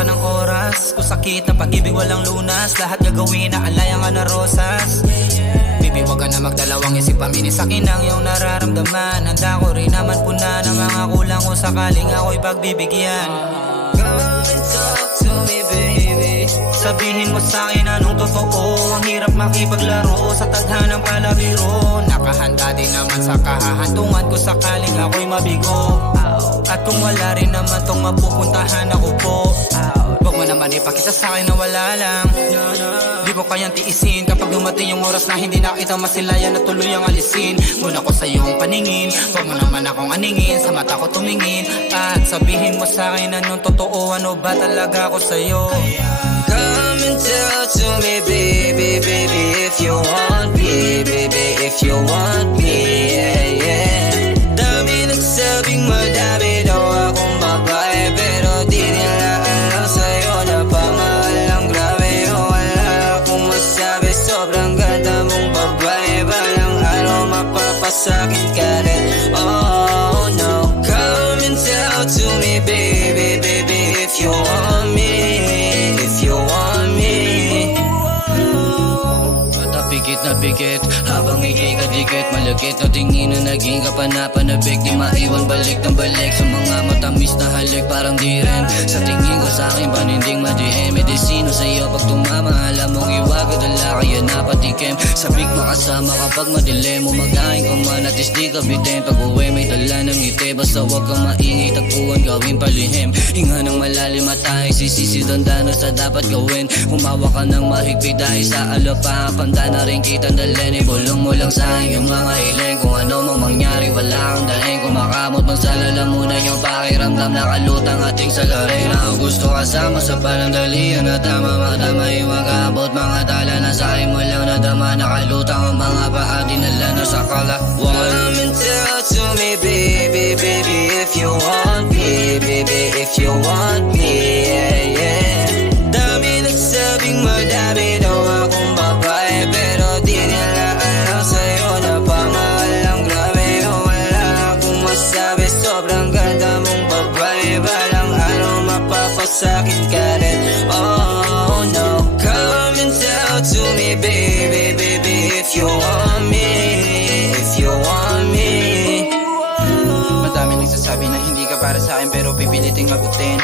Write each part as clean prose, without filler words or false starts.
ka ng oras. Kung sakit ng pag-ibig walang lunas, lahat gagawin na alayang na rosas. Baby, wag ka na magdalawang isip, aminin sa'kin ang iyong nararamdaman. Handa ko rin naman puna ng mga kulang ko sakaling ako'y pagbibigyan. Come and talk to me, baby. Sabihin mo sa'kin anong totoo. Ang hirap makipaglaro sa tadhanang palabiro. Nakahanda din naman sa kahahantungan ko sakaling ako'y mabigo. At kung wala rin naman tong mapupuntahan ako po, wag mo naman ipakita sa'kin na wala lang. Di ko kayang tiisin kapag dumating yung oras na hindi na kita masilayan at tuloy ang alisin. Muna ko sa iyong paningin, wag mo naman akong aningin, sa mata ko tumingin. At sabihin mo sa'kin anong totoo, ano ba talaga ako sa'yo. Come and tell to me, baby, baby, if you want me, baby, if you want me, yeah, yeah. Dami nagsabing madami daw akong babae, pero di nila alam sa'yo na pamahal ang grabe. Wala akong masabi, sobrang ganda mong babae. Balang araw mapapasakit ka rin, oh no. Come and tell to me, baby, baby, if you want me, if you want me. Pikit na pikit, habang ikay kadikit, malagkit na tingin na naging kapanapanabik. Di maiwan balik ng balik sa mga matamis na halik, parang di rin. Sa tingin ko sa'kin paninding madi-em, medisino sa'yo pag tumama. Alam mong iwaga dala kaya napatikim. Sabik makasama kapag madilim, umagahin ko man at is di ka bitin. Pag uwi may dala ng ngiti, basta wag kang maingay, tagpuan gawin palihim. Hinga ng malalim at tayo sisisi doon dano sa dapat gawin. Humawa ka ng mahigpit dahil sa alapa, panda na rin kitang dalhin. Ibulong mo lang sa'kin yung mga hiling, kung ano mang mangyari wala kang dahin. Kung makamot man sa lalamunan yung pakiramdam, nakalutang ating salarin. Ako gusto kasama sa panandalian na tama matama yung mag-abot. Mga tala na sa'kin mo lang nadama, nakalutang ang mga paa, dinala na sa kalawan. Come and tell to me, baby, baby, if you want me, baby, if you want me, yeah, yeah. Dami nagsabing madami daw akong babae, pero di nila alam sa'yo na pamahal ang grabe. Wala akong masabi, sobrang ganda mong babae. Balang araw mapapasakit ka rin, oh no. Come and tell to me, baby, baby, if you want me, if you want me. Madami nagsasabi na hindi ka para sa'kin, pero pipiliting abutin.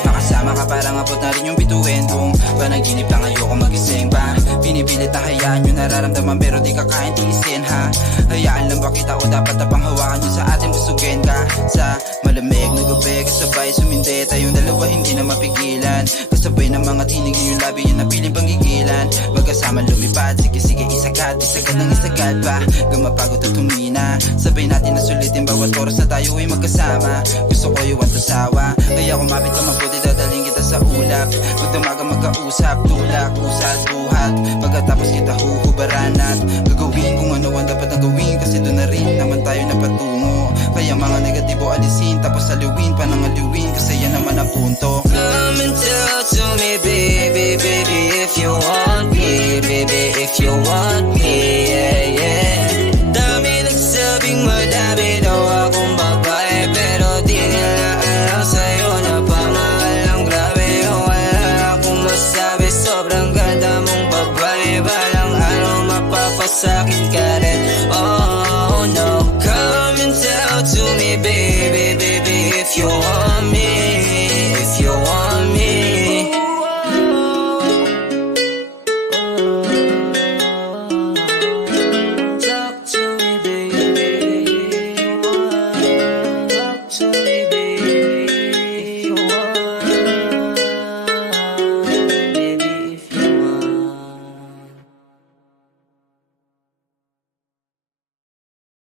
Makasama ka parang abot na rin yung bituin. Kung panaginip lang ayoko magising pa, pinipilit na hayaan yung nararamdaman, pero di ka kain tiisin ha. Hayaan lang ba kita o dapat na panghawakan yung sa atin busugin ka. Sa malamig na gabi kasabay sumindi, tayong dalawa hindi na mapigilan. Kasabay ng mga tinig yung labi yung napiling panggigilan. Magkasama lumipad, sige isagad ng isagad pa. Gumapagod at humina, sabay natin na sulitin bawat oras na tayo ay magkasama. Gusto ko yung sawa, kaya kumapit ka mabuti, dadaling kita sa ulap. Magdamagang magkausap, tulak, usat, buhat. Pagkatapos kita huhubaran at gagawin kung ano ang dapat na gawin, kasi doon na rin naman tayo napatungo. Kaya mga negatibo alisin, tapos aliwin, panangaliwin, kasi yan naman ang punto.